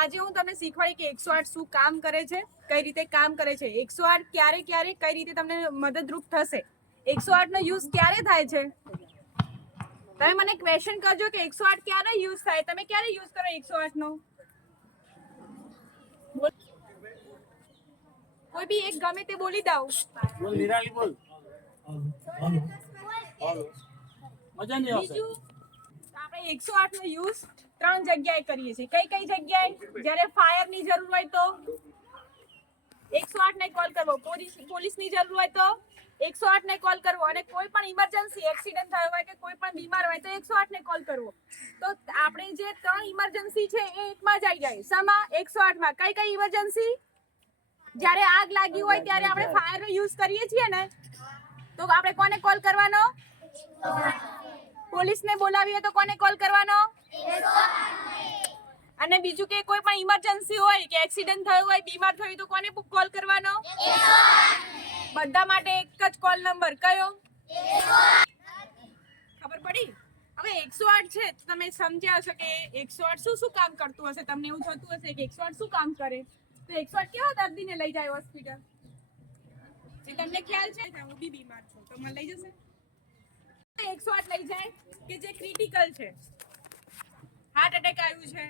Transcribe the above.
આજે હું તમને શીખવાડી કે 108 શું કામ કરે છે, કઈ રીતે કામ કરે છે, 108 ક્યારે ક્યારે કઈ રીતે તમને મદદરૂપ થશે, 108 નો યુઝ ક્યારે થાય છે. તમે મને ક્વેશ્ચન કરજો કે 108 ક્યારે યુઝ થાય, તમે ક્યારે યુઝ કરો 108 નો. કોઈ બી એક ગમે તે બોલી દઉં. બોલ નિરાલી બોલ. મજા નહીં આવશે. બીજું આપણે 108 નો યુઝ 3 જગ્યાએ કરીએ છીએ. કઈ કઈ જગ્યાએ? જ્યારે ફાયર ની જરૂર હોય તો 108 ને કોલ કરવો, પોલીસ ની જરૂર હોય તો 108 ને કોલ કરવો, અને કોઈ પણ ઇમરજન્સી એક્સિડન્ટ થયો હોય કે કોઈ પણ બીમાર હોય તો 108 ને કોલ કરવો. તો આપણે જે 3 ઇમરજન્સી છે એ એકમાં જ આવી જાય. શામાં? 108 માં. કઈ કઈ ઇમરજન્સી? જ્યારે આગ લાગી હોય ત્યારે આપણે ફાયર નો યુઝ કરીએ છીએ ને, તો આપણે કોને કોલ કરવાનો? પોલીસ ને બોલાવી હોય તો કોને કોલ કરવાનો? અને બીજું કે કોઈ પણ ઇમરજન્સી હોય કે એક્સિડન્ટ થયું હોય, બીમાર થયું તો કોને કોલ કરવાનો? બધા માટે એક જ કોલ નંબર કયો? ખબર પડી? હવે 108 છે તમે સમજ્યા હશો કે 108 શું શું કામ કરતું હશે. તમને એવું થતું હશે કે 108 શું કામ કરે, તો 108 કેવા દર્દીને લઈ જાય હોસ્પિટલ? જે તમને ખ્યાલ છે હું બી બીમાર છું તો મને લઈ જશે. 108 લઈ જાય કે જે ક્રિટિકલ છે, હાર્ટ એટેક આવ્યું છે,